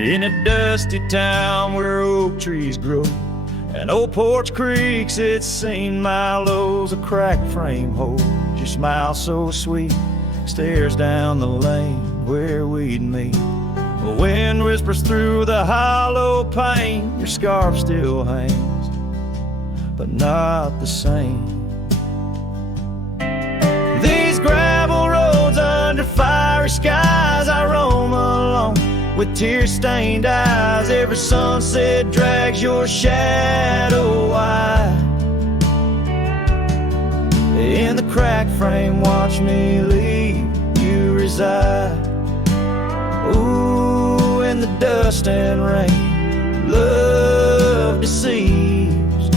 In a dusty town where oak trees grow and old porch creaks, it's seen my lows. A cracked frame holds your smile so sweet, stares down the lane where we'd meet. The wind whispers through the hollow pane, your scarf still hangs, but not the same. These gravel roads under fiery skies, I roam alone with tear-stained eyes. Every sunset drags your shadow wide. In the cracked frame, watch me leave you reside. Ooh, in the dust and rain, love deceives.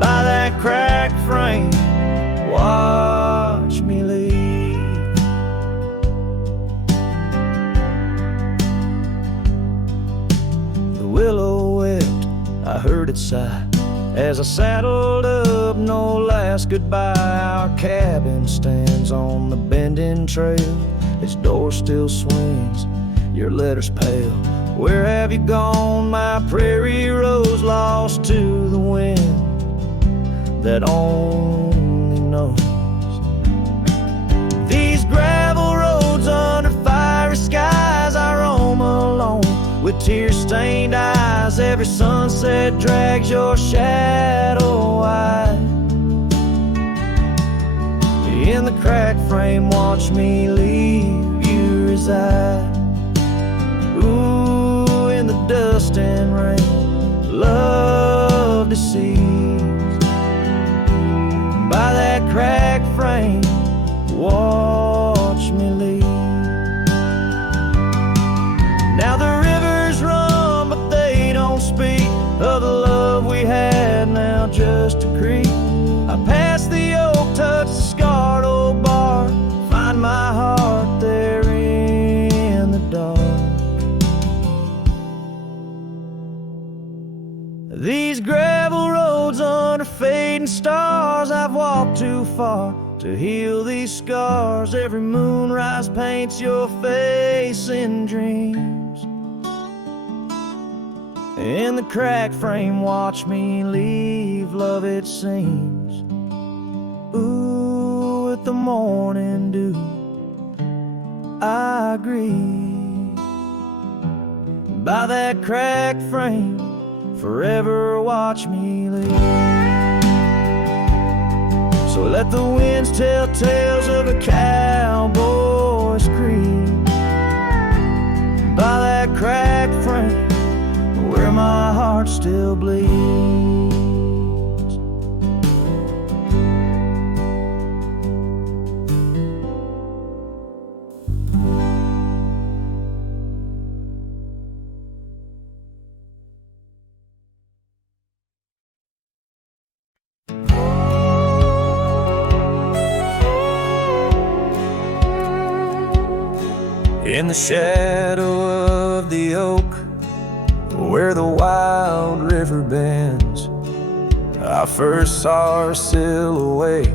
By that cracked frame, watch me leave. The willow wept, I heard it sigh as I saddled up, no last goodbye. Our cabin stands on the bending trail, its door still swings, your letters pale. Where have you gone, my prairie rose, lost to the wind that only knows? These gravel roads under fiery skies, I roam alone with tear-stained eyes. Every sunset drags your shadow wide. In the cracked frame, watch me leave you reside. Ooh, in the dust and rain, love deceives. By that cracked frame, watch me leave. Now the rivers run, but they don't speak of the love we had, now just a creek. I pass the oak, touch the scarred old bar, find my heart there in the dark. These gravel roads under fading stars, I've walked too far to heal these scars. Every moonrise paints your face in dreams. In the cracked frame, watch me leave, love it seems. Ooh, with the morning dew, I agree. By that cracked frame, forever watch me leave. So let the winds tell tales of a cowboy's creed. By that cracked frame, where my heart still bleeds. In the shadow of the oak, where the wild river bends, I first saw her silhouette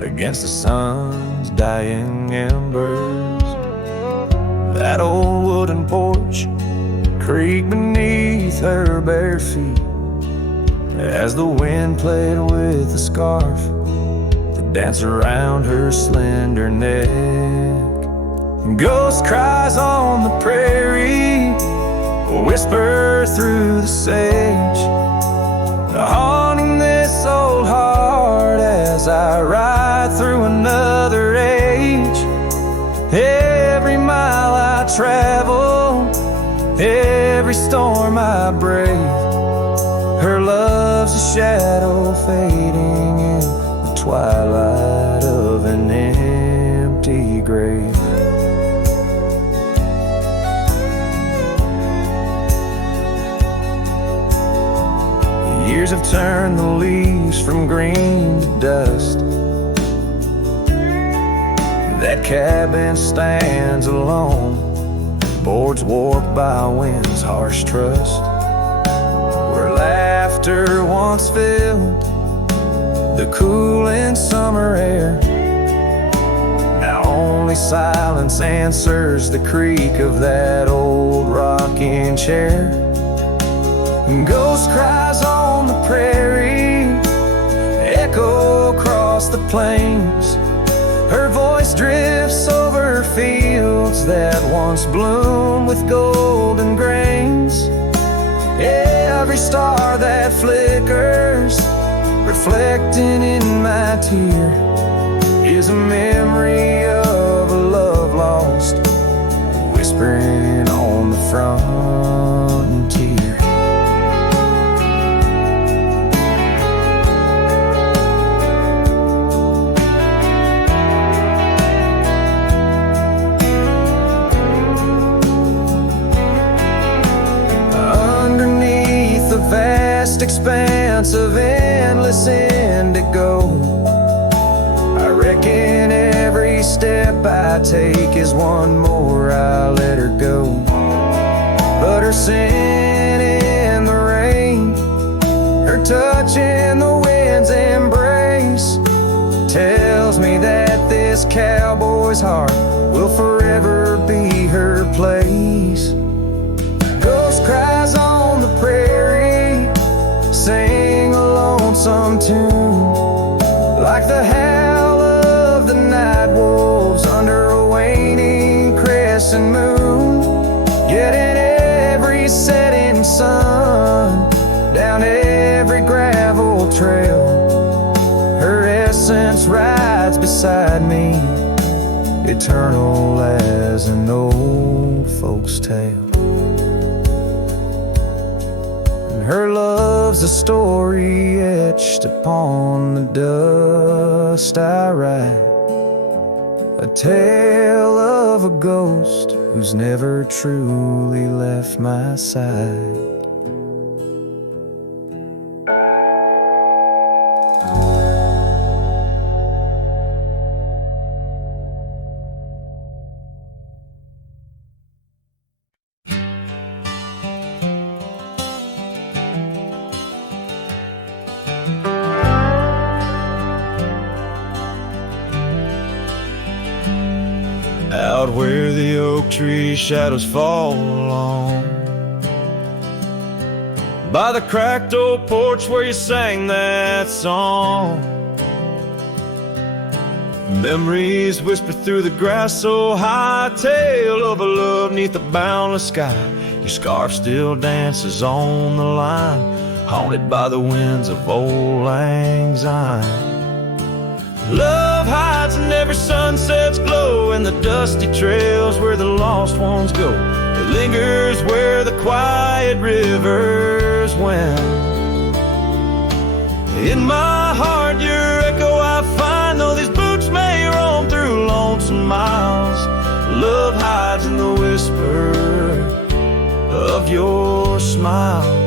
against the sun's dying embers. That old wooden porch creaked beneath her bare feet as the wind played with the scarf that danced around her slender neck. Ghost cries on the prairie whisper through the sage, haunting this old heart as I ride through another age. Every mile I travel, every storm I brave, her love's a shadow fading in the twilight of an empty grave. Years have turned the leaves from green to dust. That cabin stands alone, boards warped by wind's harsh trust. Where laughter once filled the cooling summer air, now only silence answers the creak of that old rocking chair. Ghost cries on the prairie, echo across the plains. Her voice drifts over fields that once bloomed with golden grains. Every star that flickers, reflecting in my tear, is a memory of a love lost, whispering on the frontier. Underneath the vast expanse of endless indigo, I reckon every step I take is one more I let her go. But her scent in the rain, her touch in the wind's embrace, tells me that this cowboy's heart will forever be her place. Ghost cries on the prairie, sing a lonesome tune, like the howl of the night wolves under a waning crescent moon. Yet in every setting sun, down every gravel trail, her essence rides beside me, eternal as an old folk's tale. Her love's a story etched upon the dust I write, a tale of a ghost who's never truly left my side. Out where the oak tree shadows fall along, by the cracked old porch where you sang that song, memories whisper through the grass so high, a tale of a love neath the boundless sky. Your scarf still dances on the line, haunted by the winds of old lang syne. Love hides in every sunset's glow, in the dusty trails where the lost ones go. It lingers where the quiet rivers wend. In my heart your echo I find, though these boots may roam through lonesome miles. Love hides in the whisper of your smile.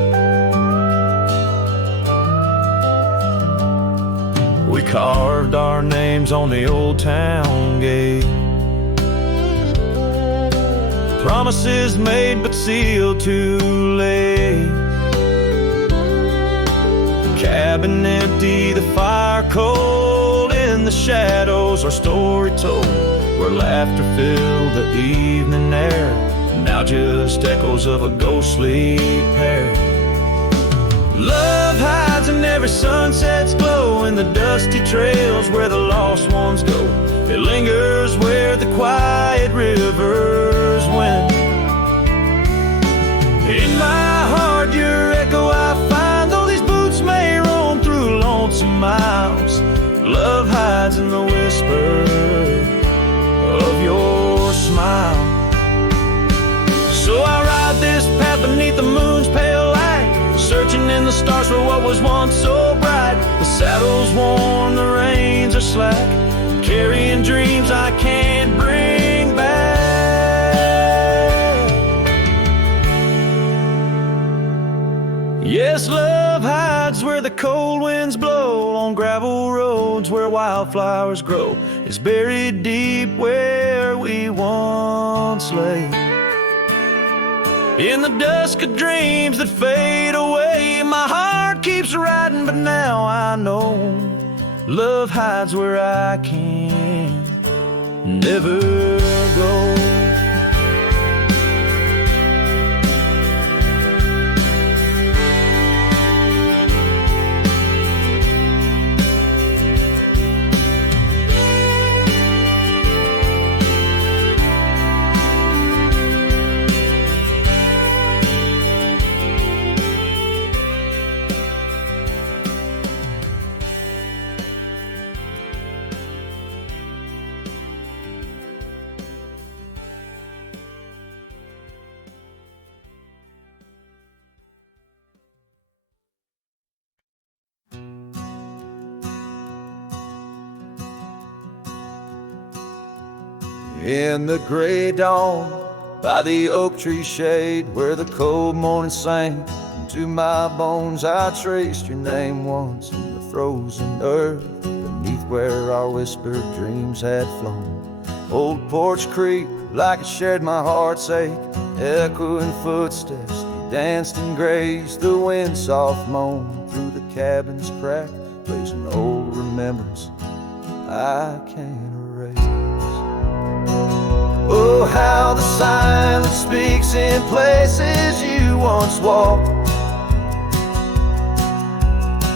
We carved our names on the old town gate, promises made but sealed too late. The cabin empty, the fire cold, in the shadows our story told, where laughter filled the evening air, now just echoes of a ghostly pair. Love hides in every sunset's glow, in the dusty trails where the lost ones go. It lingers where the quiet rivers wend. In my heart your echo I find, though these boots may roam through lonesome miles. Love hides in the whisper of your smile. So I ride this path beneath the moon's pale light, searching in the stars for what was once so bright. The saddle's worn, the reins are slack, carrying dreams I can't bring back. Yes, love hides where the cold winds blow, on gravel roads where wildflowers grow. It's buried deep where we once lay, in the dusk of dreams that fade away. My heart keeps riding, but now I know love hides where I can't never go. In the gray dawn, by the oak tree shade, where the cold morning sank into my bones, I traced your name once in the frozen earth, beneath where our whispered dreams had flown. Old porch creak like it shared my heart's ache, echoing footsteps, they danced and grazed. The wind soft moan through the cabin's crack, plays an old remembrance I can't erase. Oh, how the silence speaks in places you once walked.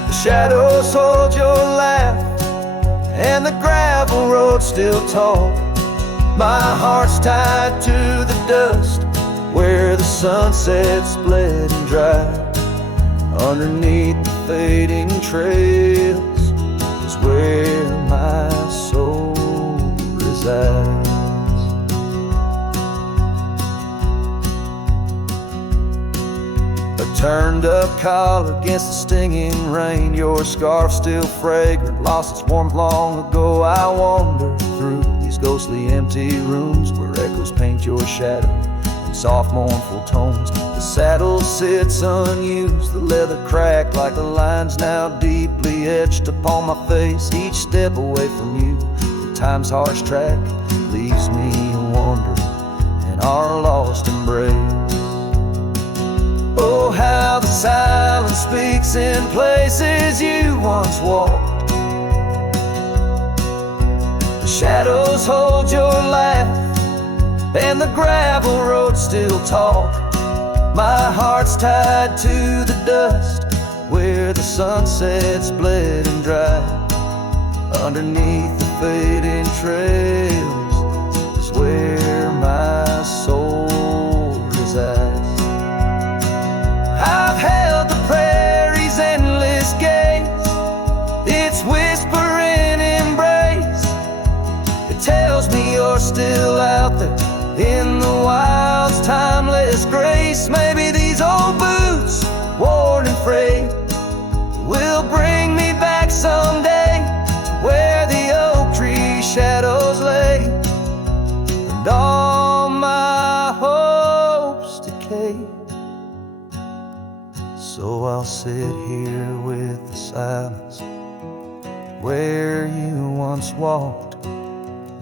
The shadows hold your laugh, and the gravel road still talk. My heart's tied to the dust, where the sunset's bled and dry. Underneath the fading trails is where my soul resides. Turned up collar against the stinging rain, your scarf still fragrant, lost its warmth long ago. I wander through these ghostly empty rooms where echoes paint your shadow in soft mournful tones. The saddle sits unused, the leather cracked like the lines now deeply etched upon my face. Each step away from you, time's harsh track leaves me wandering in our lost embrace. Oh, how the silence speaks in places you once walked. The shadows hold your laugh, and the gravel road still talk. My heart's tied to the dust, where the sunset's bled and dry. Underneath the fading trails is where my soul resides. I've held the prairie's endless gaze, its whispering embrace. It tells me you're still out there in the wild's timeless grace. Maybe these old boots, worn and frayed, will bring me back someday to where the oak tree shadows lay, and all my hopes decay. So I'll sit here with the silence where you once walked.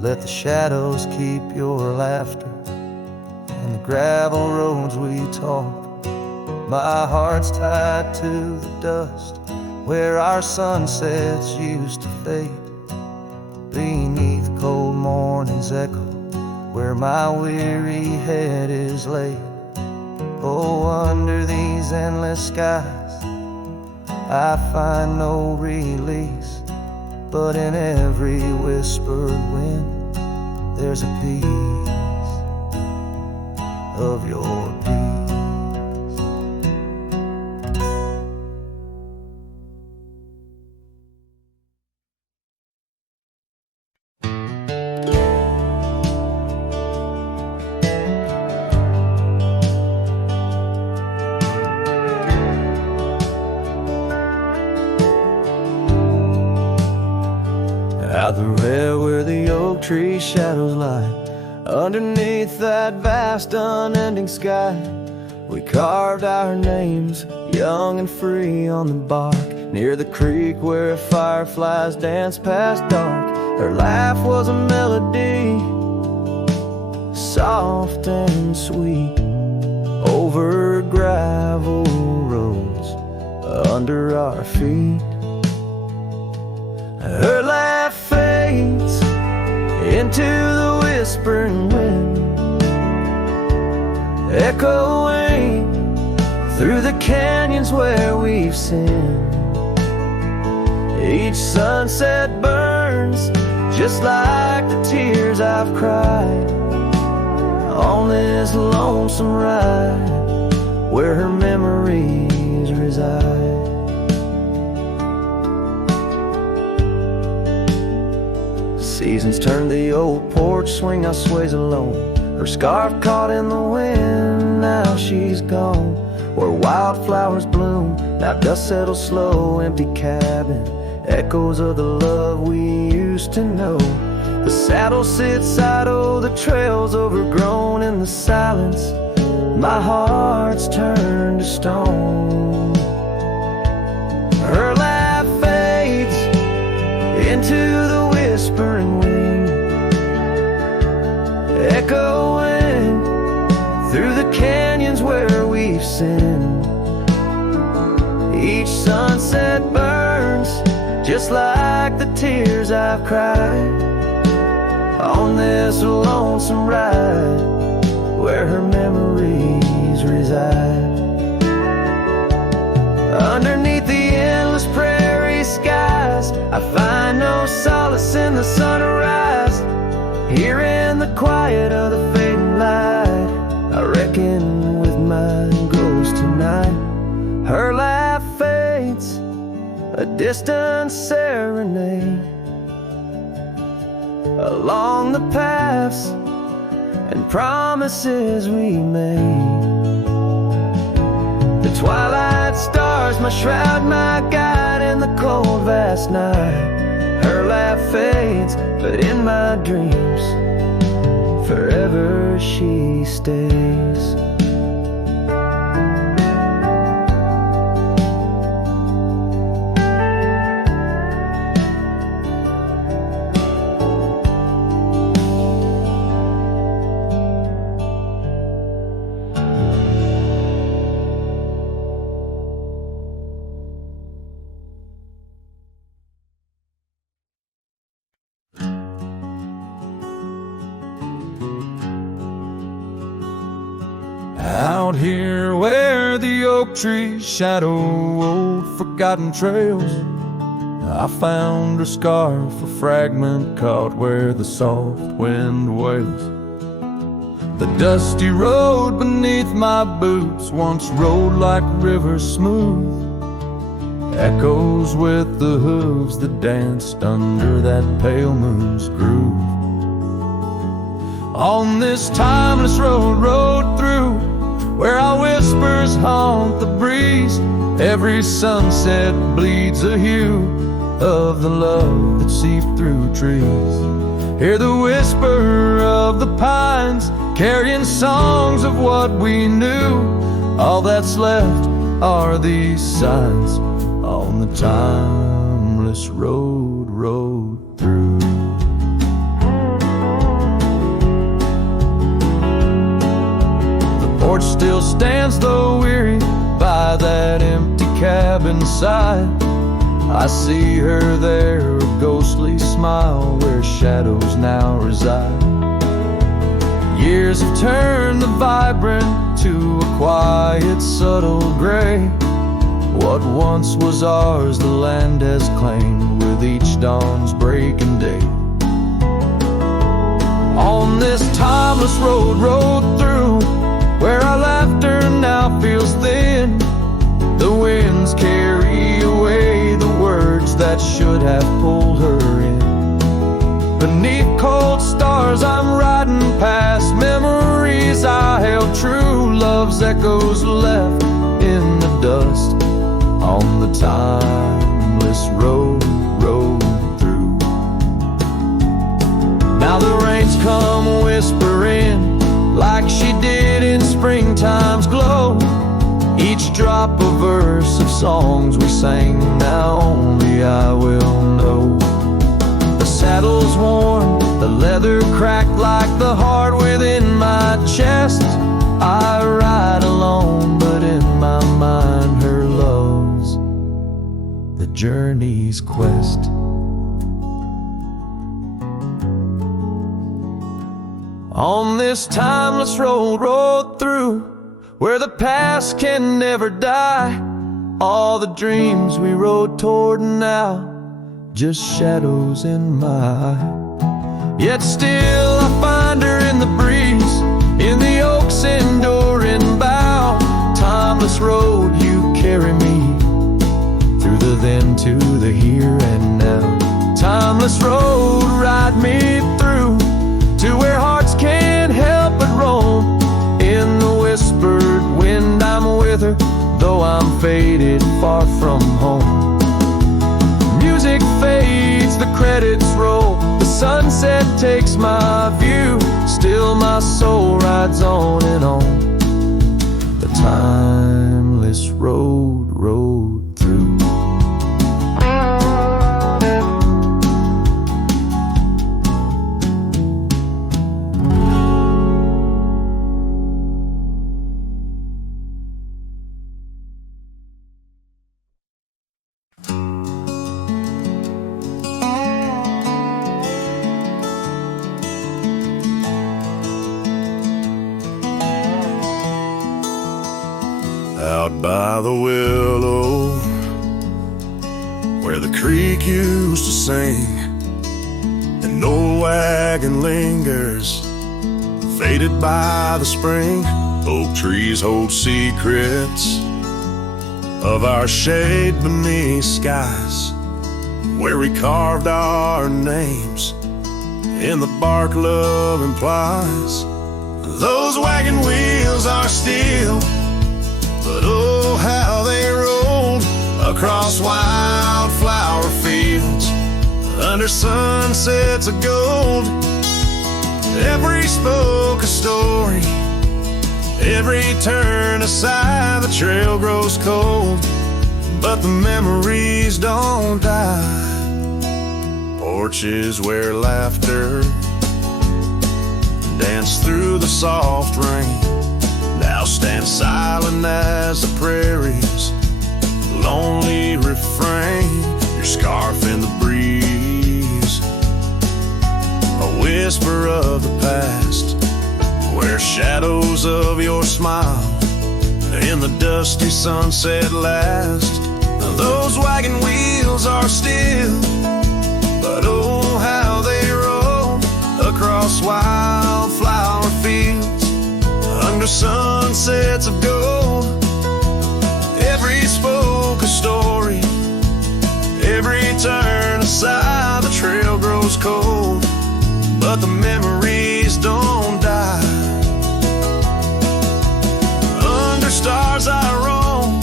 Let the shadows keep your laughter and the gravel roads we talk. My heart's tied to the dust, where our sunsets used to fade. Beneath cold morning's echo, where my weary head is laid. Oh, under these endless skies, I find no release, but in every whispered wind, there's a piece of your peace. Out the rail where the oak tree shadows lie, underneath that vast unending sky, we carved our names, young and free, on the bark. Near the creek where fireflies danced past dark, her laugh was a melody, soft and sweet, over gravel roads under our feet. Her laugh fades into the whispering wind, echoing through the canyons where we've sinned. Each sunset burns just like the tears I've cried on this lonesome ride where her memories reside. Seasons turn the old porch swing, now sways alone. Her scarf caught in the wind, now she's gone. Where wildflowers bloom, now dust settles slow. Empty cabin, echoes of the love we used to know. The saddle sits idle, the trail's overgrown. In the silence, my heart's turned to stone. Her laugh fades into the whispering wind, echoing through the canyons where we've sinned. Each sunset burns just like the tears I've cried on this lonesome ride where her memories reside. Underneath the endless prairie skies, I find no solace in the sunrise. Here in the quiet of the fading light, I reckon with my ghost tonight. Her laugh fades, a distant serenade along the paths and promises we made. The twilight stars, my shroud, my guide in the cold vast night. Her laugh fades, but in my dreams forever she stays. Out here where the oak trees shadow old forgotten trails, I found her scarf, a fragment caught where the soft wind wails. The dusty road beneath my boots once rolled like rivers smooth, echoes with the hooves that danced under that pale moon's groove. On this timeless road, rode through, where our whispers haunt the breeze. Every sunset bleeds a hue of the love that seeped through trees. Hear the whisper of the pines, carrying songs of what we knew. All that's left are these signs on the timeless road, rode through. Porch still stands though weary by that empty cabin side. I see her there, a ghostly smile where shadows now reside. Years have turned the vibrant to a quiet, subtle gray. What once was ours the land has claimed with each dawn's breaking day. On this timeless road, rode through, where our laughter now feels thin. The winds carry away the words that should have pulled her in. Beneath cold stars I'm riding past memories I held true. Love's echoes left in the dust on the timeless road, rode through. Now the rains come whispering like she did in springtime's glow. Each drop a verse of songs we sang, now only I will know. The saddle's worn, the leather cracked like the heart within my chest. I ride alone, but in my mind her love's the journey's quest. On this timeless road, rode through, where the past can never die. All the dreams we rode toward now, just shadows in my eye. Yet still I find her in the breeze, in the oak's enduring bough. Timeless road, you carry me through the then to the here and now. Timeless road, ride me through to where hearts can't help but roam. In the whispered wind I'm with her, though I'm faded far from home. Music fades, the credits roll, the sunset takes my view. Still my soul rides on and on the timeless road, rode through. Out by the willow, where the creek used to sing, an old wagon lingers, faded by the spring. Oak trees hold secrets of our shade beneath skies, where we carved our names in the bark love implies. Those wagon wheels are steel, but oh, how they rolled across wildflower fields under sunsets of gold. Every spoke a story, every turn aside. The trail grows cold, but the memories don't die. Porches where laughter danced through the soft rain now stand silent as the prairie's lonely refrain. Your scarf in the breeze, a whisper of the past, where shadows of your smile in the dusty sunset last. Those wagon wheels are still, but oh, how they roll across wildflower fields under sunsets of gold. Every spoke a story, every turn aside. The trail grows cold, but the memories don't die. Under stars I roam,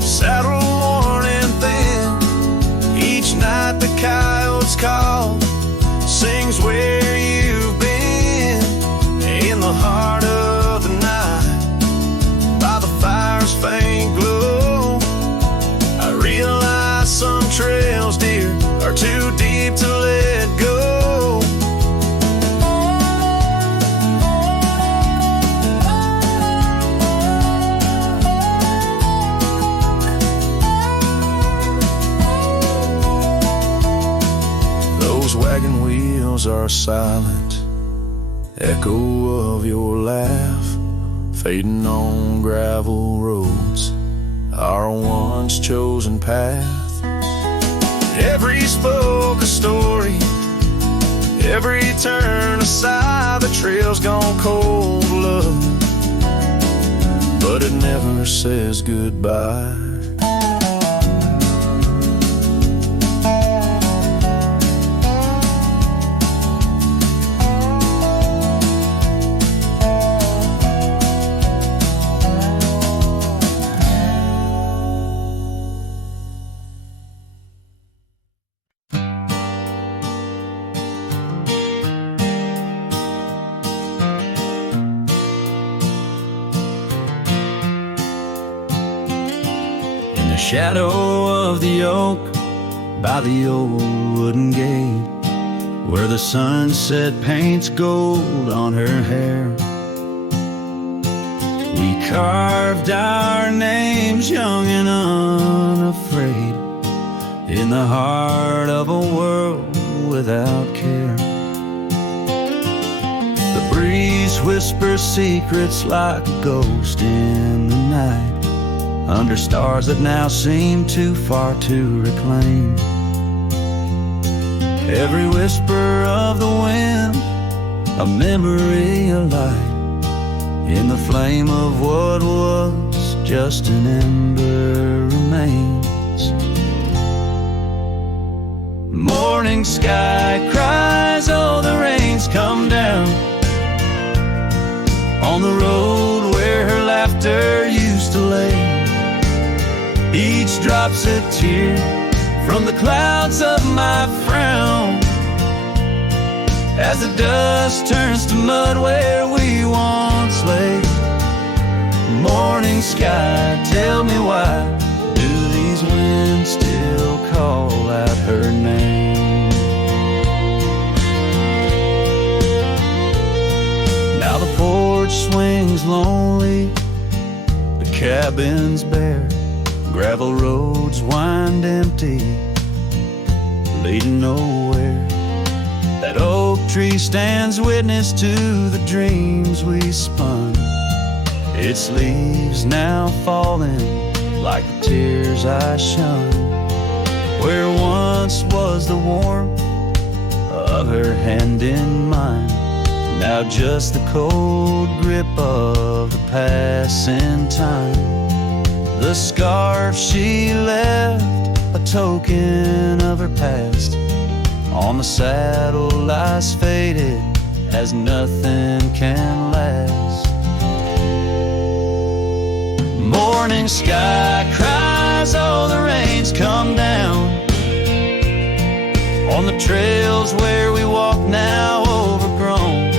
saddle worn and thin. Each night the coyotes call, sings where you've been. In the heart of the night, by the fire's faint glow, I realize some trails, dear, are too deep to let go. Those wagon wheels are silent, echo of your laugh, fading on gravel roads, our once chosen path. Every spoke a story, every turn aside. The trail's gone cold, love, but it never says goodbye. Shadow of the oak by the old wooden gate, where the sunset paints gold on her hair. We carved our names young and unafraid in the heart of a world without care. The breeze whispers secrets like a ghost in the night, under stars that now seem too far to reclaim. Every whisper of the wind, a memory alight, in the flame of what was just an ember remains. Morning sky cries, oh the rain's come down, on the road where her laughter used to lay. Each drop's a tear from the clouds of my frown, as the dust turns to mud where we once lay. Morning sky, tell me why do these winds still call out her name? Now the porch swings lonely, the cabin's bare, gravel roads wind empty, leading nowhere. That oak tree stands witness to the dreams we spun, its leaves now falling like the tears I shun. Where once was the warmth of her hand in mine, now just the cold grip of the passing time. The scarf she left, a token of her past, on the saddle lies faded as nothing can last. Morning sky cries, oh the rain's come down, on the trails where we walk now overgrown.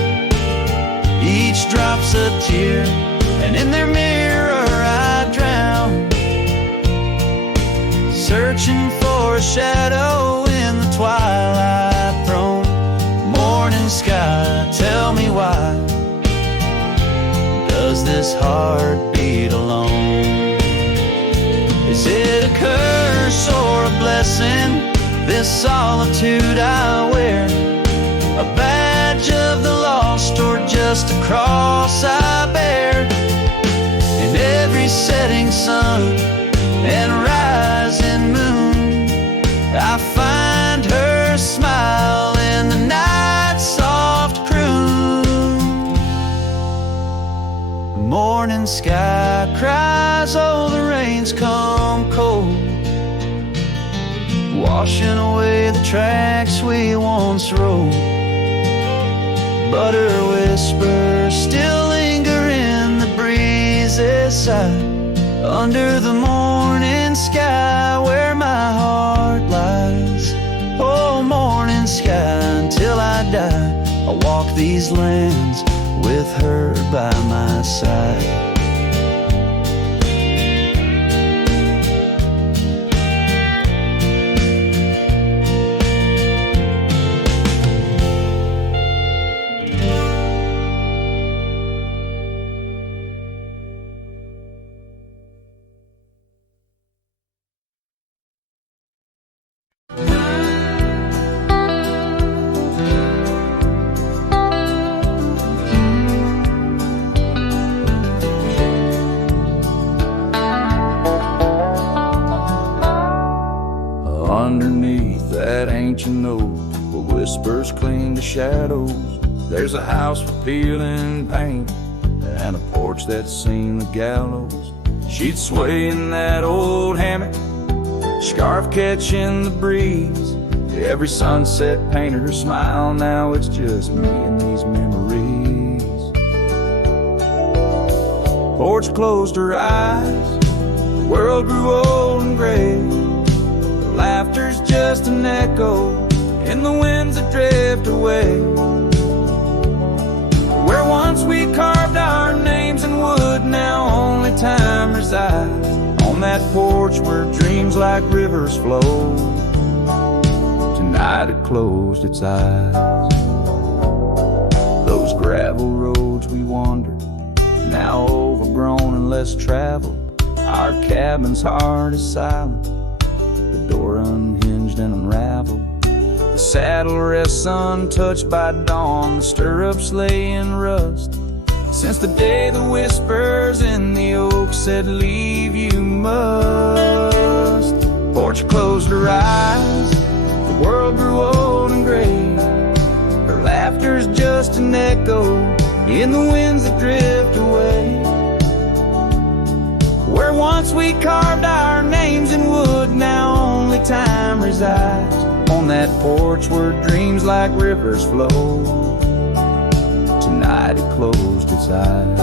Each drop's a tear, and in their mirror I drown, searching for a shadow in the twilight throne. Morning sky, tell me why does this heart beat alone? Is it a curse or a blessing, this solitude I wear? A badge of the lost or just a cross I bear? In every setting sun and rising moon, I find her smile in the night's soft croon. The morning sky cries, oh the rain's come cold, washing away the tracks we once rode. But her whispers still linger in the breeze's side, under the morning sky where my heart lies. Oh, morning sky, until I die, I'll walk these lands with her by my side. Underneath that ancient oak, where whispers cling to shadows, there's a house for peeling paint and a porch that's seen the gallows. She'd sway in that old hammock, scarf catching the breeze. Every sunset painted her smile, now it's just me and these memories. Porch closed her eyes, the world grew old and gray. Laughter's just an echo in the winds that drift away. Where once we carved our names in wood, now only time resides. On that porch where dreams like rivers flow, tonight it closed its eyes. Those gravel roads we wandered, now overgrown and less traveled. Our cabin's heart is silent, the door unhinged and unraveled. The saddle rests untouched by dawn, the stirrups lay in rust. Since the day the whispers in the oak said, leave you must. Porch closed her eyes, the world grew old and gray. Her laughter's just an echo in the winds that drift away. Where once we carved our names in wood, now only time resides. On that porch where dreams like rivers flow, tonight it closed its eyes.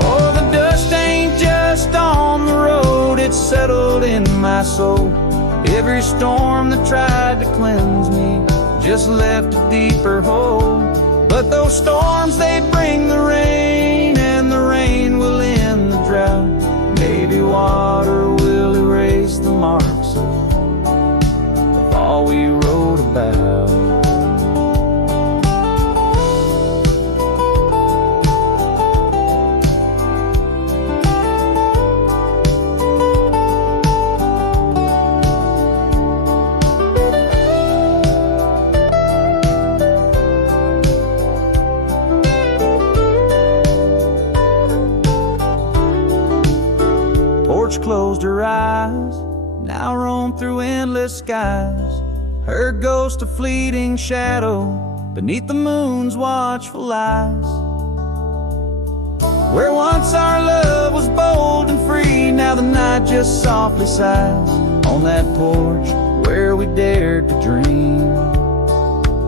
Oh, the dust ain't just on the road, it's settled in my soul. Every storm that tried to cleanse me just left a deeper hole. But those storms, they bring the rain, and the rain will end the drought. Maybe water will erase the marks of all we wrote about. Closed her eyes, now roam through endless skies. Her ghost a fleeting shadow beneath the moon's watchful eyes. Where once our love was bold and free, now the night just softly sighs. On that porch where we dared to dream,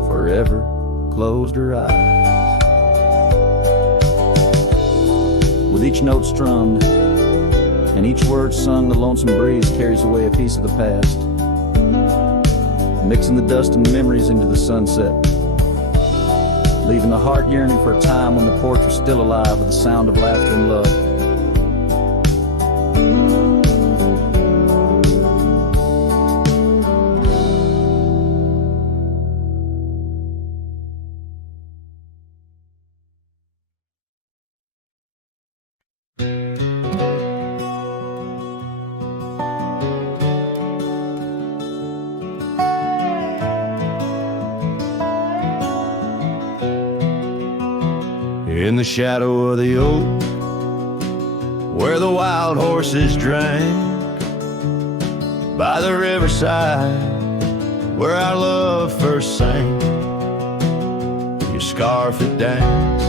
forever closed her eyes. With each note strummed and each word sung, the lonesome breeze carries away a piece of the past, mixing the dust and memories into the sunset, leaving the heart yearning for a time when the porch was still alive with the sound of laughter and love. In the shadow of the oak, where the wild horses drank, by the riverside, where our love first sang, your scarf it danced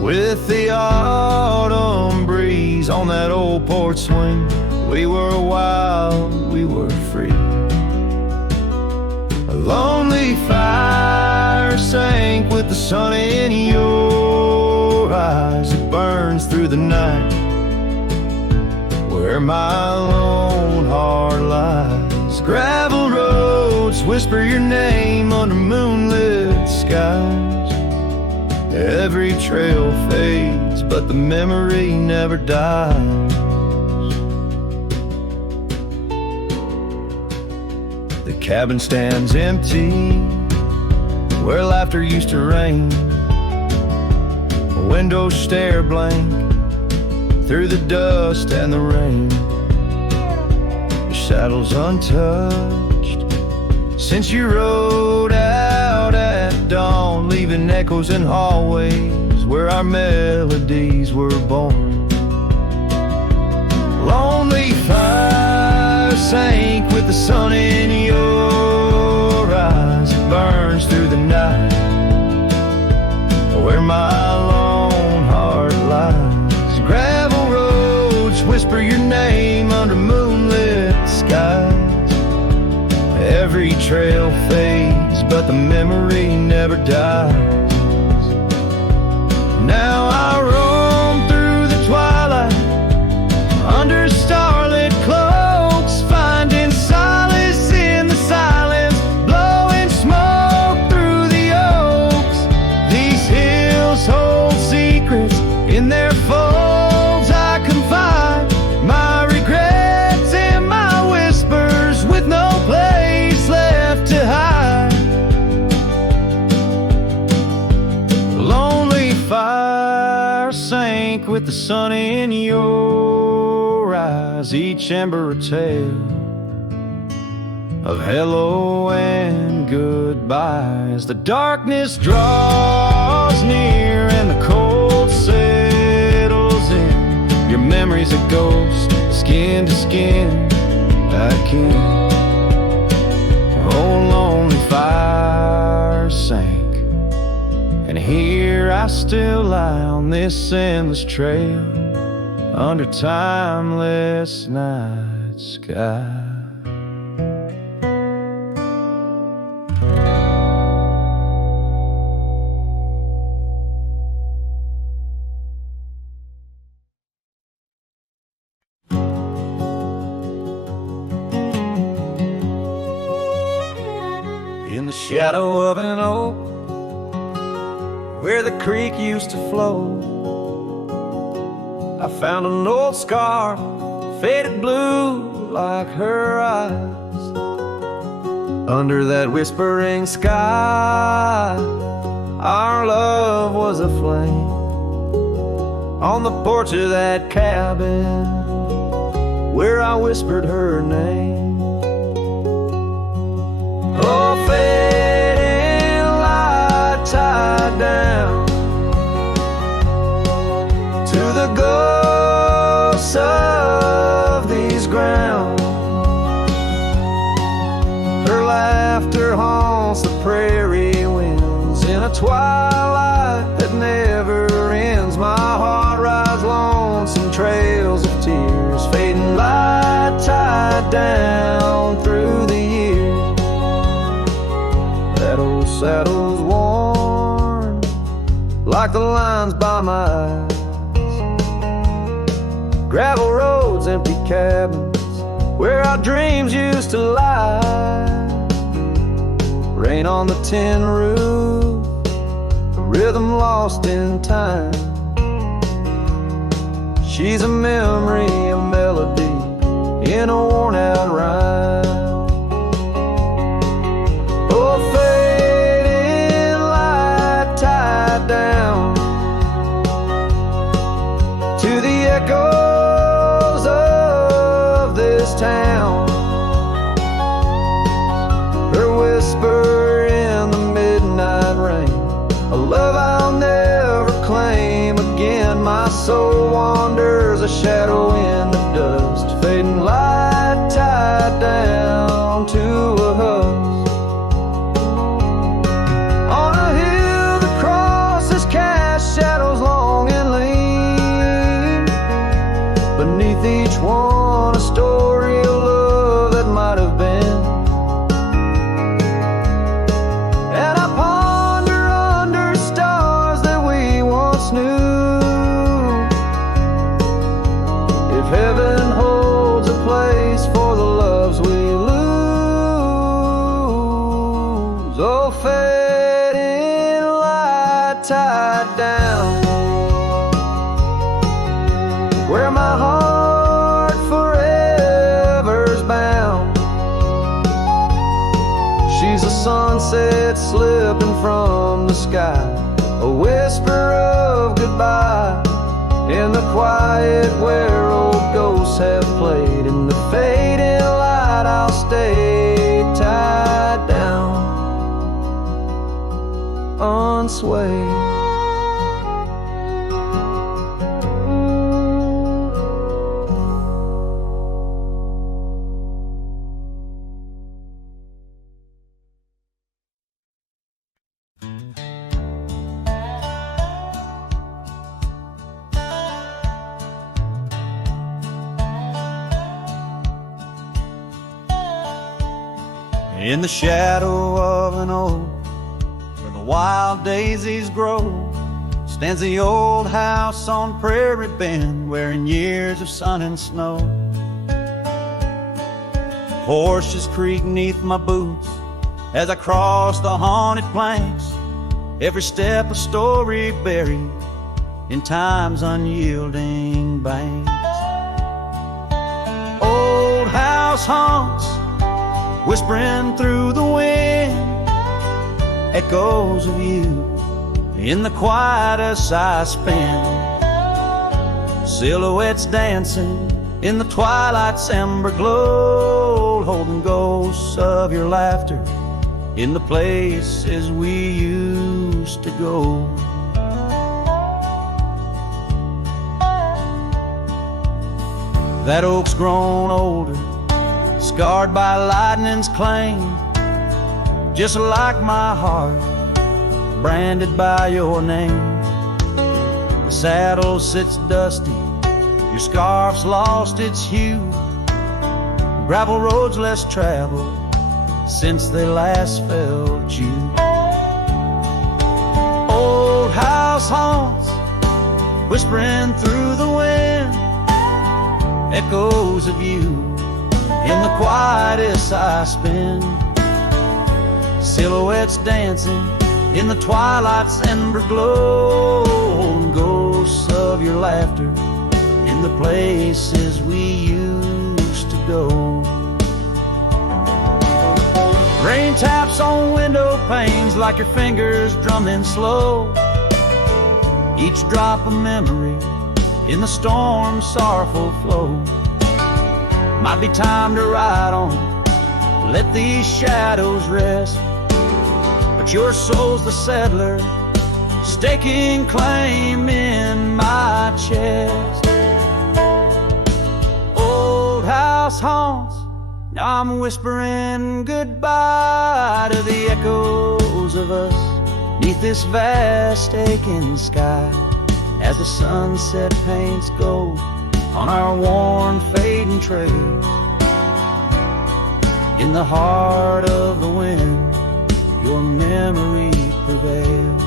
with the autumn breeze. On that old porch swing, we were wild, we were free. A lonely fire sank with the sun in your eyes. It burns through the night where my lone heart lies. Gravel roads whisper your name under moonlit skies. Every trail fades, but the memory never dies. The cabin stands empty where laughter used to reign. Windows stare blank through the dust and the rain. Your saddle's untouched since you rode out at dawn, leaving echoes in hallways where our melodies were born. Lonely fire sank with the sun in your eyes. It burns through the night where my lone heart lies. Gravel roads whisper your name under moonlit skies. Every trail fades, but the memory never dies. Now I roam through the twilight under starlit cloaks, finding solace in the silence, blowing smoke through the oaks. These hills hold secrets in their folds. I confide my regrets and my whispers with no place left to hide. The lonely fire sank with the sun in your eyes, each ember a tale of hello and goodbye. As the darkness draws near and the cold settles in, your memory's a ghost, skin to skin. I can't. Oh, lonely fire sank, and here I still lie on this endless trail under timeless night sky. In the shadow of an oak, where the creek used to flow, I found an old scarf, faded blue like her eyes. Under that whispering sky, our love was aflame. On the porch of that cabin, where I whispered her name. Oh, fading light tied down to the ghosts of these grounds. Her laughter haunts the prairie winds in a twilight that never ends. My heart rides lonesome trails of tears, fading light tied down through the years. That old saddle's worn like the lines by my eyes. Gravel roads, empty cabins, where our dreams used to lie. Rain on the tin roof, a rhythm lost in time. She's a memory, a melody in a worn out rhyme. Oh, fading light tied down to the echoes of this town. Her whisper in the midnight rain, a love I'll never claim again. My soul wanders a shadow in the dust, fading light tied down to a husk. On a hill that crosses cast shadows long and lean, beneath each one a story of love that might have been. And I ponder under stars that we once knew, if heaven holds a place for the loves we lose. Oh, fading light tied down, where my heart forever's bound. She's a sunset slipping from the sky, a whisper of goodbye in the quiet where old ghosts have played. In the fading light I'll stay tied down, unswayed. In the shadow of an oak, where the wild daisies grow, stands the old house on Prairie Bend, wearing years of sun and snow. Horses creak neath my boots as I cross the haunted planks, every step a story buried in time's unyielding banks. Old house haunts, whispering through the wind, echoes of you in the quietest I spend. Silhouettes dancing in the twilight's ember glow, road, holding ghosts of your laughter in the places we used to go. That oak's grown older, scarred by lightning's claim, just like my heart, branded by your name. The saddle sits dusty, your scarf's lost its hue, gravel roads less traveled since they last felt you. Old house haunts, whispering through the wind, echoes of you in the quietest I spend. Silhouettes dancing in the twilight's ember glow, and ghosts of your laughter in the places we used to go. Rain taps on window panes like your fingers drumming slow, each drop a memory in the storm's sorrowful flow. Might be time to ride on, let these shadows rest, but your soul's the settler, staking claim in my chest. Old house haunts, now I'm whispering goodbye to the echoes of us neath this vast aching sky, as the sunset paints gold on our worn fading trails. In the heart of the wind, your memory prevails.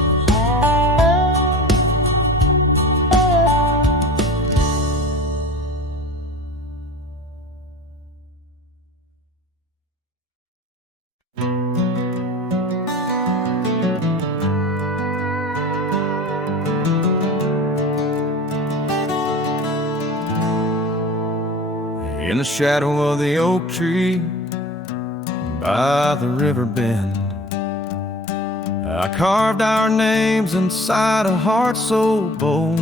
In the shadow of the oak tree by the river bend, I carved our names inside a heart so bold.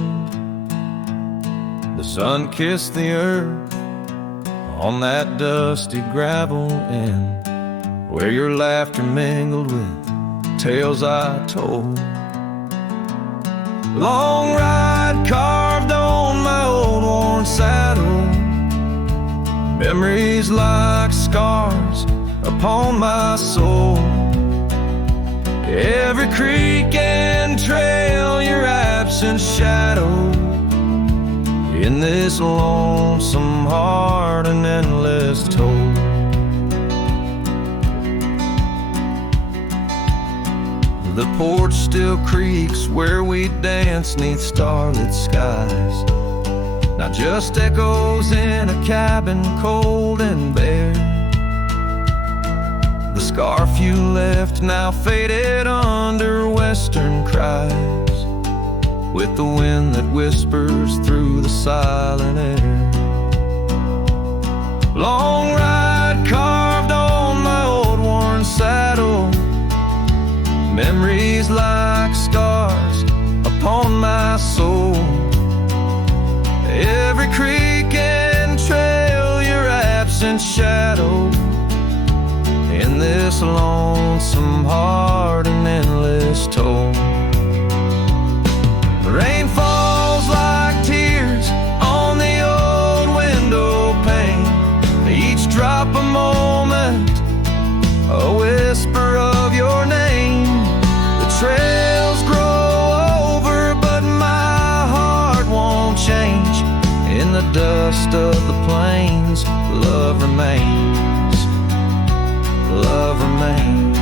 The sun kissed the earth on that dusty gravel end, where your laughter mingled with tales I told. Long ride carved on my old worn saddle, memories like scars upon my soul. Every creek and trail, your absent shadow in this lonesome heart, an endless toll. The porch still creaks where we dance neath starlit skies, not just echoes in a cabin cold and bare. The scarf you left now faded under western cries, with the wind that whispers through the silent air. Long ride carved on my old worn saddle, memories like scars upon my soul. Every creek and trail, your absent shadow in this lonesome heart, an endless toll. Rain falls like tears on the old window pane, each drop a moment, a whisper of your name. The trails grow over, but my heart won't change. In the dust of the plains, love remains, love remains.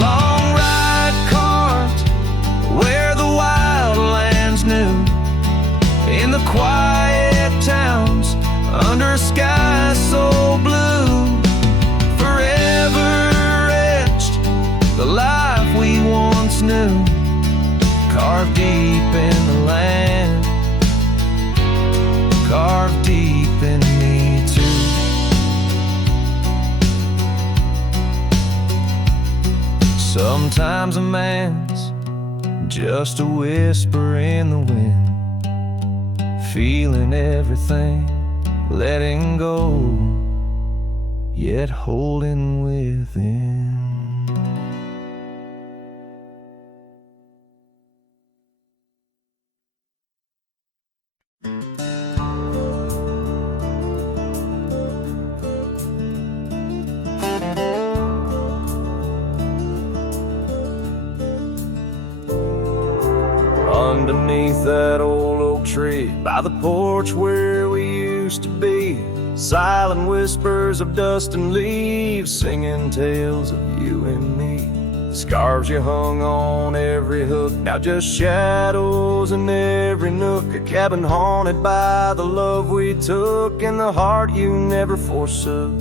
Long ride carved where the wild sometimes a man's just a whisper in the wind, feeling everything, letting go, yet holding within. Underneath that old oak tree, by the porch where we used to be, silent whispers of dust and leaves, singing tales of you and me. Scarves you hung on every hook, now just shadows in every nook. A cabin haunted by the love we took, and the heart you never forsook.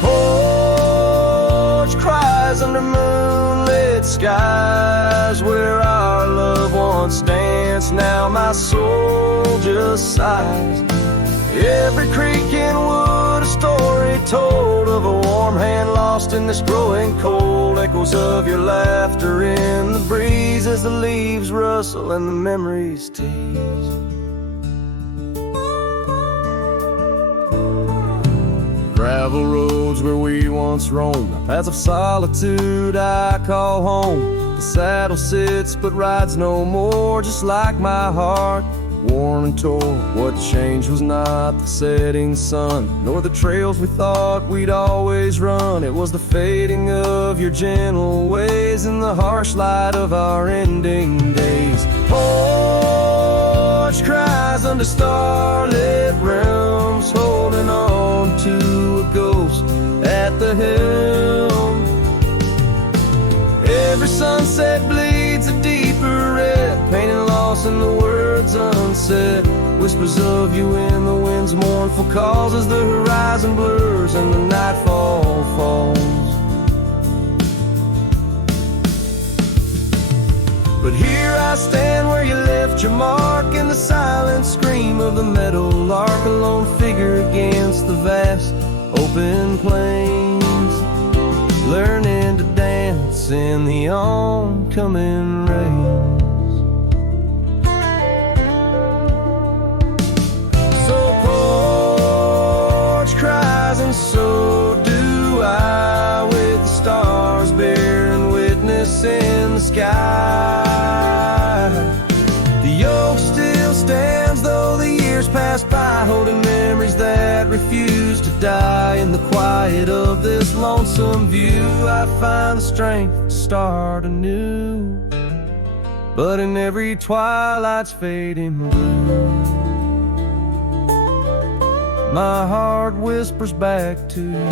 Porch cries under moonlit skies, where our love once danced, now my soul just sighs. Every creek and wood, a story told of a warm hand lost in this growing cold. Echoes of your laughter in the breeze as the leaves rustle and the memories tease. Gravel roads where we once roamed, paths of solitude I call home. The saddle sits but rides no more, just like my heart, worn and torn. What changed was not the setting sun, nor the trails we thought we'd always run. It was the fading of your gentle ways and the harsh light of our ending days. Porch cries under starlit realms, holding on to a ghost at the helm. Every sunset bleeds a deeper red, painting loss in the words unsaid. Whispers of you in the wind's mournful calls as the horizon blurs and the nightfall falls. But here I stand where you left your mark, in the silent scream of the meadowlark, a lone figure against the vast open plains, learning to dance in the oncoming rains. So porch cries and so do I, with the stars bearing witness in the sky. The oak still stands though the years pass by, holding memories that refuse to die. In the quiet of this lonesome view, I find the strength to start anew. But in every twilight's fading blue, my heart whispers back to you.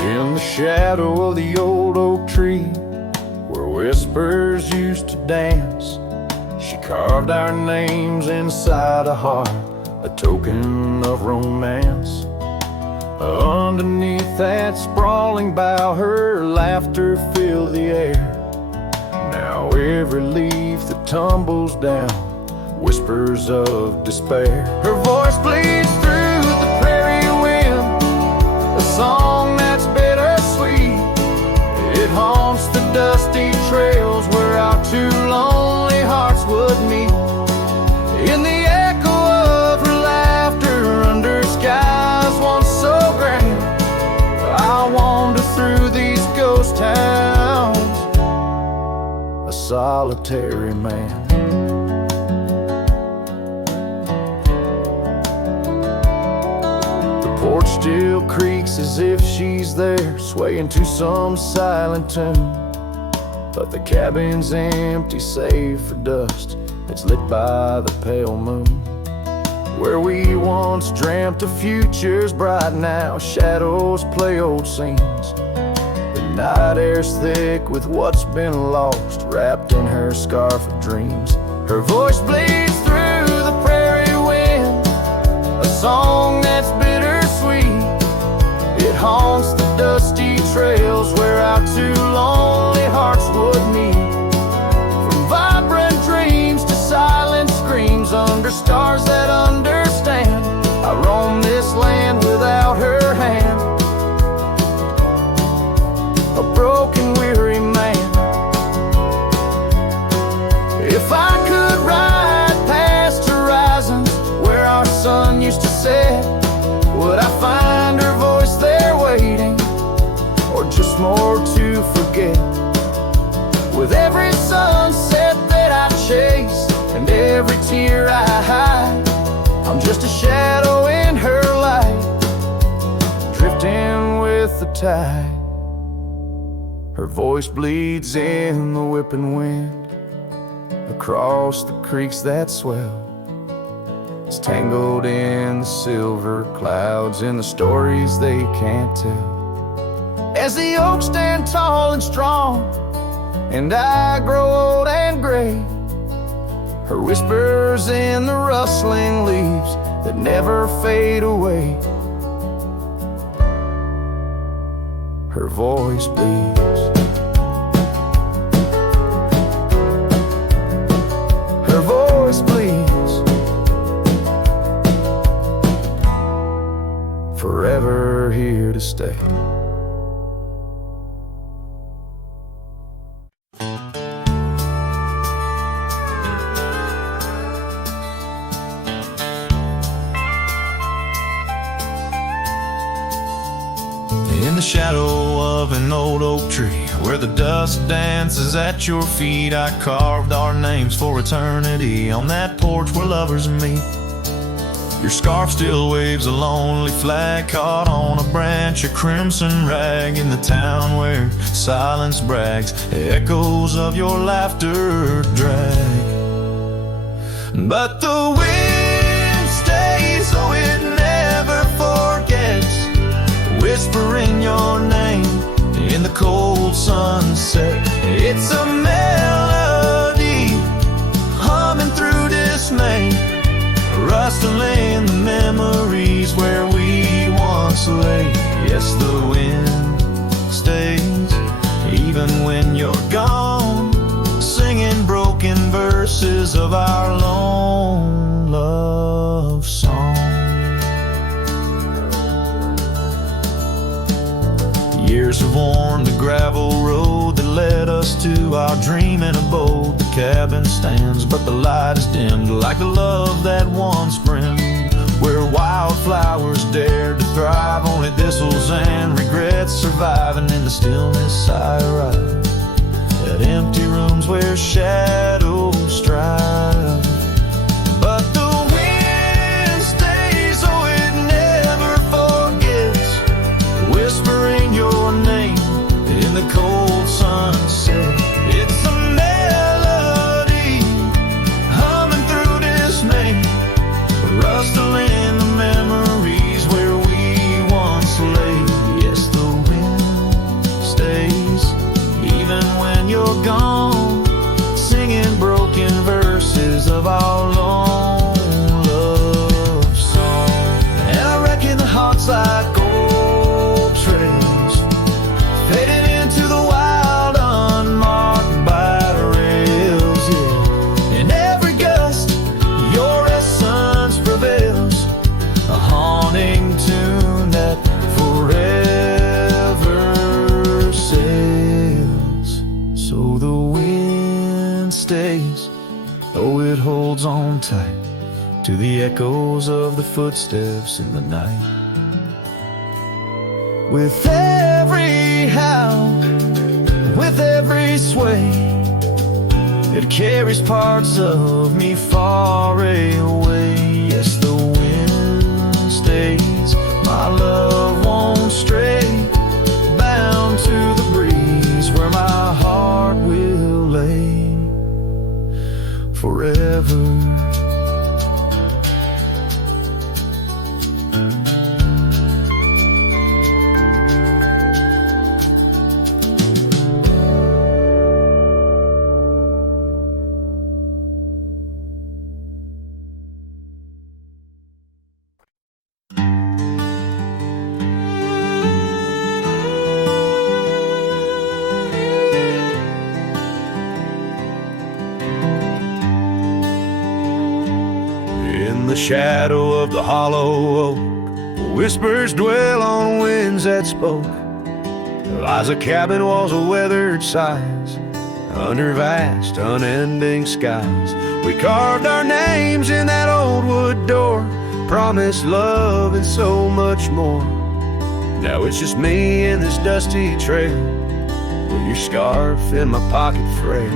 In the shadow of the old oak tree, where whispers used to dance, she carved our names inside a heart, a token of romance. Underneath that sprawling bough, her laughter filled the air. Now every leaf that tumbles down whispers of despair. Her voice bleeds through the prairie wind, a song that's bittersweet. It haunts the dusty trails where our two lonely hearts would meet. In the echo of her laughter under skies once so grand, I wander through these ghost towns, a solitary man. The porch still creaks as if she's there, swaying to some silent tune. But the cabin's empty save for dust, it's lit by the pale moon. Where we once dreamt of futures bright, now shadows play old scenes. The night air's thick with what's been lost, wrapped in her scarf of dreams. Her voice bleeds through the prairie wind, a song that's bittersweet. It haunts the dusty trails where our two lonely hearts would meet. From vibrant dreams to silent screams under stars that understand, I roam this land without her hand, a broken, weary man. If I could ride past horizons where our sun used to set, would I find her voice there waiting, or just more to forget? With every sunset that I chase and every tear I hide, I'm just a shadow in her light, drifting with the tide. Her voice bleeds in the whipping wind, across the creeks that swell. It's tangled in the silver clouds, in the stories they can't tell. As the oaks stand tall and strong, and I grow old and gray, her whispers in the rustling leaves that never fade away. Her voice bleeds. Her voice bleeds, forever here to stay. In the shadow of an old oak tree, where the dust dances at your feet, I carved our names for eternity on that porch where lovers meet. Your scarf still waves a lonely flag caught on a branch, a crimson rag in the town where silence brags, echoes of your laughter drag. But the wind stays, oh it never forgets, whispering your name in the cold sunset. It's a melody humming through dismay, rustling the memories where we once lay. Yes, the wind stays even when you're gone, singing broken verses of our lone love song. Years have worn the gravel road that led us to our dreaming abode. The cabin stands, but the light is dimmed, like the love that once brimmed, where wildflowers dared to thrive, only thistles and regrets surviving. In the stillness I arrive at empty rooms where shadows strive. But the wind stays, oh it never forgets, whispering your name in the cold sunset. It's a melody humming through dismay, rustling the memories where we once lay. Yes, the wind stays even when you're gone, singing broken verses of our long love song. And I reckon the heart's like gold trails, fading into the wild, unmarked by rails, yeah. In every gust, your essence prevails, a haunting tune that forever sails. So the wind stays, though it holds on tight to the echoes of the footsteps in the night. With every howl, with every sway, it carries parts of me far away. Yes, the wind stays, my love won't stray, bound to the breeze where my heart will lay forever. the shadow of the hollow oak, whispers dwell on winds that spoke. There lies a cabin, walls of weathered sighs, under vast, unending skies. We carved our names in that old wood door, promised love and so much more. Now it's just me and this dusty trail, with your scarf in my pocket frail.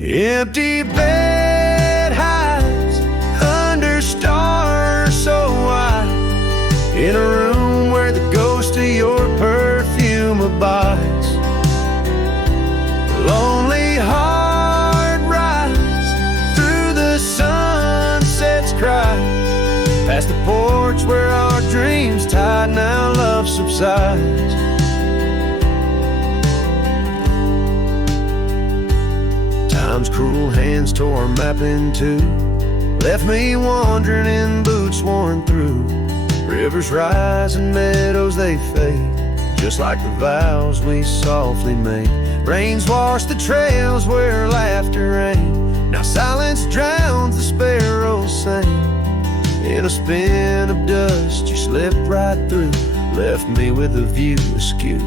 Empty bed hides under stars so wide, in a room where the ghost of your perfume abides. Lonely heart rides through the sunset's cry, past the porch where our dreams tied, now love subsides. Time's cruel hands tore our map in two, left me wandering in boots worn through. Rivers rise and meadows they fade, just like the vows we softly made. Rains wash the trails where laughter reigned, now silence drowns the sparrows sing. In a spin of dust you slipped right through, left me with a view askew.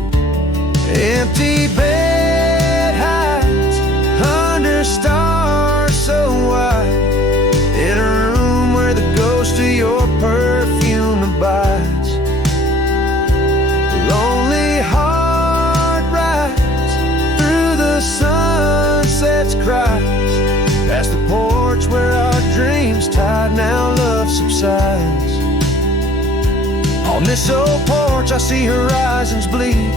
Empty bed hides under stars so wide, in a room where the ghost of your perfume abides. Lonely heart rides through the sunset's cries, past the porch where our dreams tied, now love subsides. On this old porch I see horizons bleed,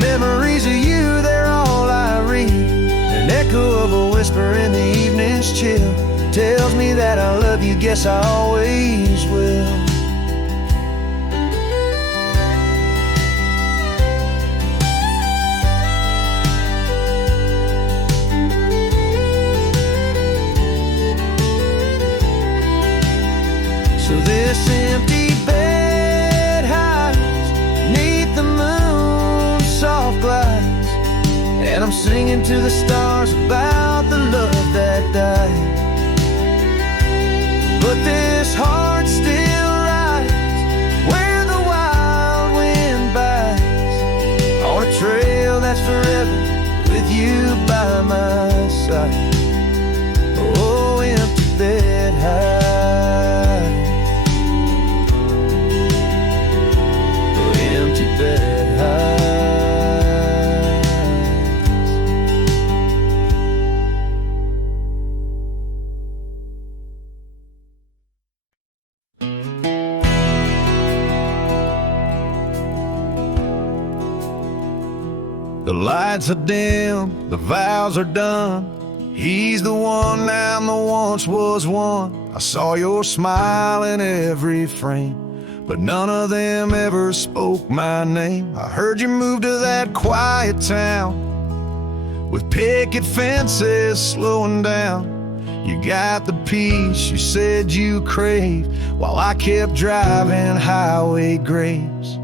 memories of you, they're all I read. An echo of a whisper in the evening's chill tells me that I love you, guess I always will. So this empty bed hides neath the moon's soft glides, and I'm singing to the stars about the love that died. But this heart still rides where the wild wind bites, on a trail that's forever with you by my side. Oh, empty bed hides, oh, empty bed hides. The lights are dim, the vows are done. He's the one, now the once was one. I saw your smile in every frame, but none of them ever spoke my name. I heard you moved to that quiet town, with picket fences slowing down. You got the peace you said you craved, while I kept driving highway graves.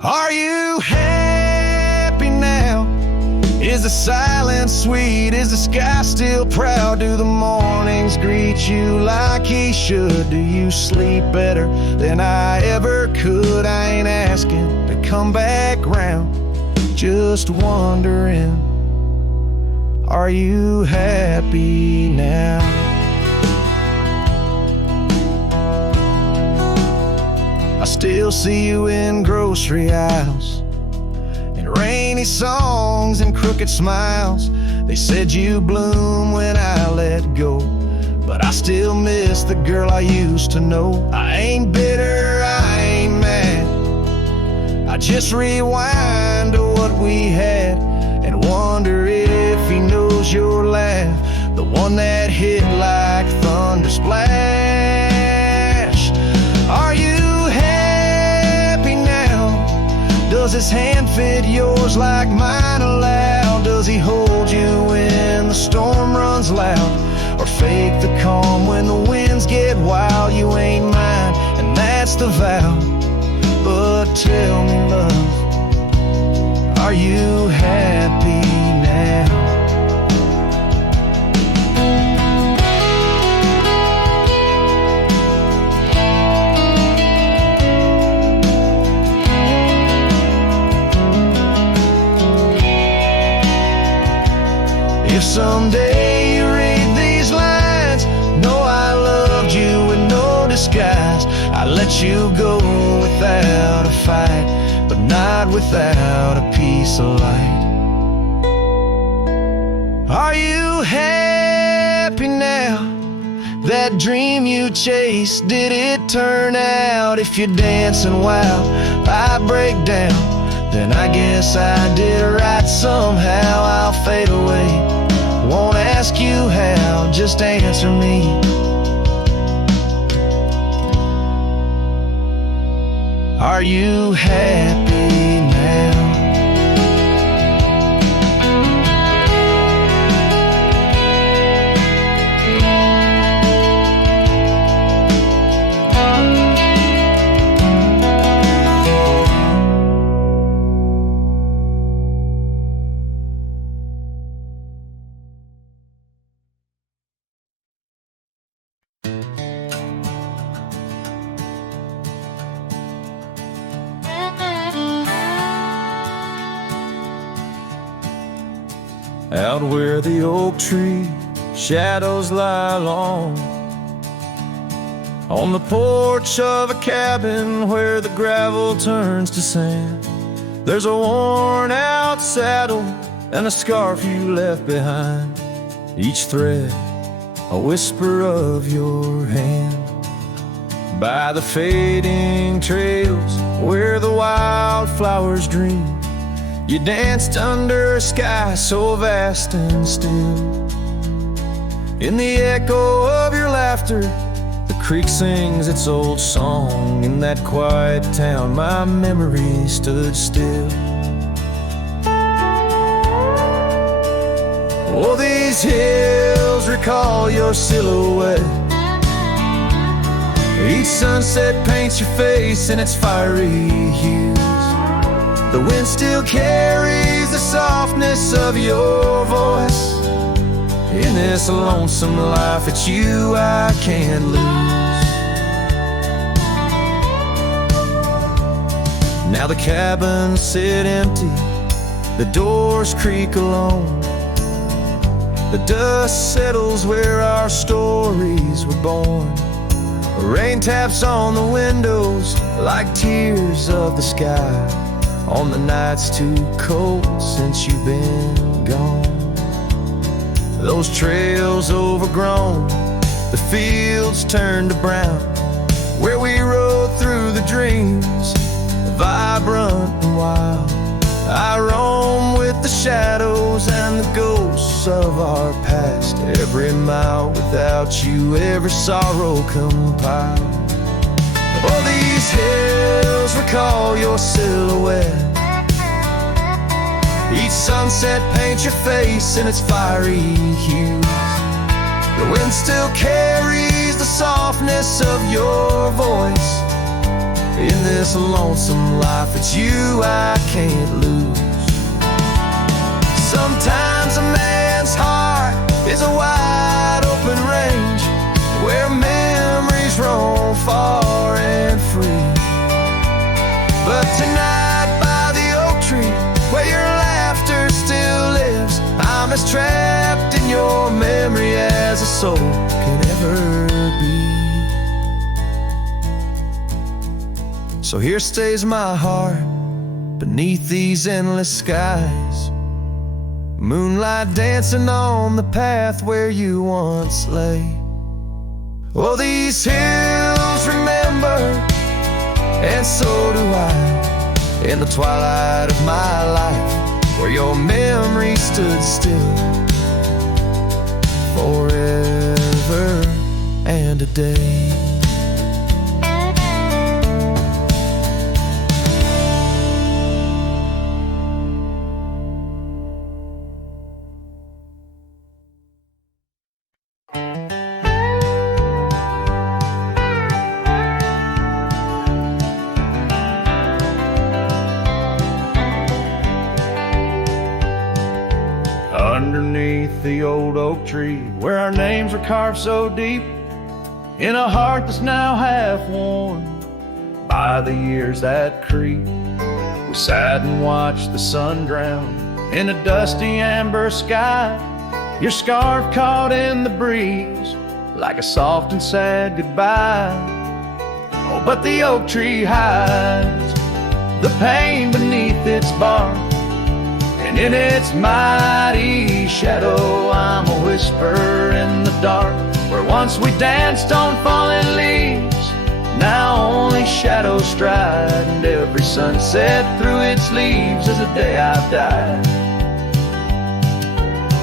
Are you happy now? Is the silence sweet? Is the sky still proud? Do the mornings greet you like he should? Do you sleep better than I ever could? I ain't asking to come back round, just wondering, are you happy now? I still see you in grocery aisles, in rainy songs and crooked smiles. They said you bloom when I let go, but I still miss the girl I used to know. I ain't bitter, I ain't mad, I just rewind to what we had and wonder if he knows your laugh, the one that hit like thunder splash. Are you happy now? Does his hand fit yours like mine allow? Does he hold you when the storm runs loud, or fake the calm when the winds get wild? You ain't mine, and that's the vow. But tell me, love, are you happy now? let you go without a fight, but not without a piece of light. Are you happy now? That dream you chased, did it turn out? If you're dancing while I break down, then I guess I did right somehow. I'll fade away, won't ask you how, just answer me. Are you happy now? Out where the oak tree shadows lie long, on the porch of a cabin where the gravel turns to sand, there's a worn out saddle and a scarf you left behind, each thread a whisper of your hand. By the fading trails where the wildflowers dream, you danced under a sky so vast and still. In the echo of your laughter, the creek sings its old song. In that quiet town, my memory stood still. Oh, these hills recall your silhouette. Each sunset paints your face in its fiery hues. The wind still carries the softness of your voice. In this lonesome life, it's you I can't lose. Now the cabins sit empty, the doors creak alone. The dust settles where our stories were born. Rain taps on the windows like tears of the sky, on the nights too cold since you've been gone. Those trails overgrown, the fields turned to brown, where we rode through the dreams, vibrant and wild. I roam with the shadows and the ghosts of our past. Every mile without you, every sorrow compiled. Oh, these hills recall your silhouette. Each sunset paints your face in its fiery hues. The wind still carries the softness of your voice. In this lonesome life, it's you I can't lose. Sometimes a man's heart is a wide open range, where memories roam far and free. But tonight by the oak tree, where your laughter still lives, I'm as trapped in your memory as a soul can ever be. So here stays my heart beneath these endless skies, moonlight dancing on the path where you once lay. Oh, these hills remember, and so do I, in the twilight of my life, where your memory stood still forever and a day. Underneath the old oak tree, where our names were carved so deep, in a heart that's now half worn by the years that creep, we sat and watched the sun drown in a dusty amber sky. Your scarf caught in the breeze like a soft and sad goodbye. Oh, but the oak tree hides the pain beneath its bark, and in its mighty shadow I'm a whisper in the dark. Where once we danced on falling leaves, now only shadows stride, and every sunset through its leaves is a day I've died.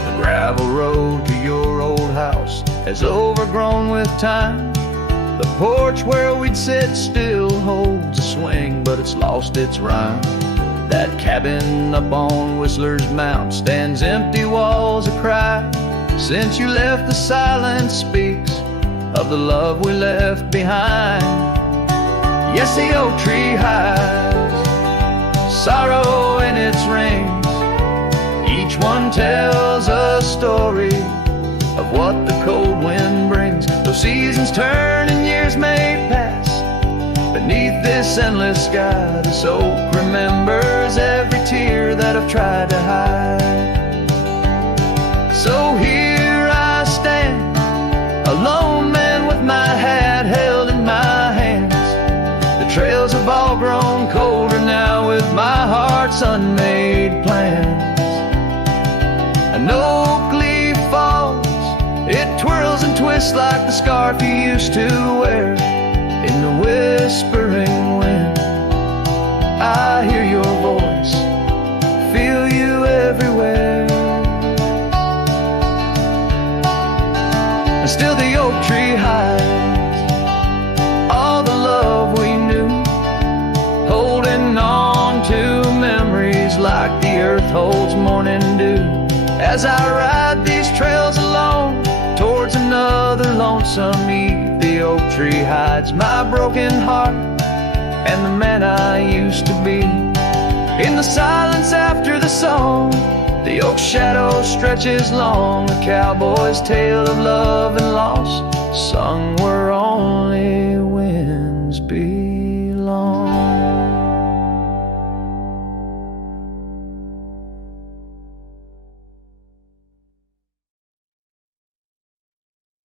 The gravel road to your old house has overgrown with time. The porch where we'd sit still holds a swing, but it's lost its rhyme. That cabin up on Whistler's Mount stands empty walls a cry. Since you left, the silence speaks of the love we left behind. Yes, the oak tree hides sorrow in its rings. Each one tells a story of what the cold wind brings. Though seasons turn and years may pass, beneath this endless sky, this oak remembers every tear that I've tried to hide. So here I stand, a lone man with my hat held in my hands. The trails have all grown colder now with my heart's unmade plans. An oak leaf falls, it twirls and twists like the scarf you used to wear. In the whispering wind, I hear your voice, feel you everywhere. And still the oak tree hides all the love we knew, holding on to memories like the earth holds morning dew. As I ride these trails alone towards another lonesome eve, the oak tree hides my broken heart and the man I used to be. In the silence after the song, the oak shadow stretches long, a cowboy's tale of love and loss, sung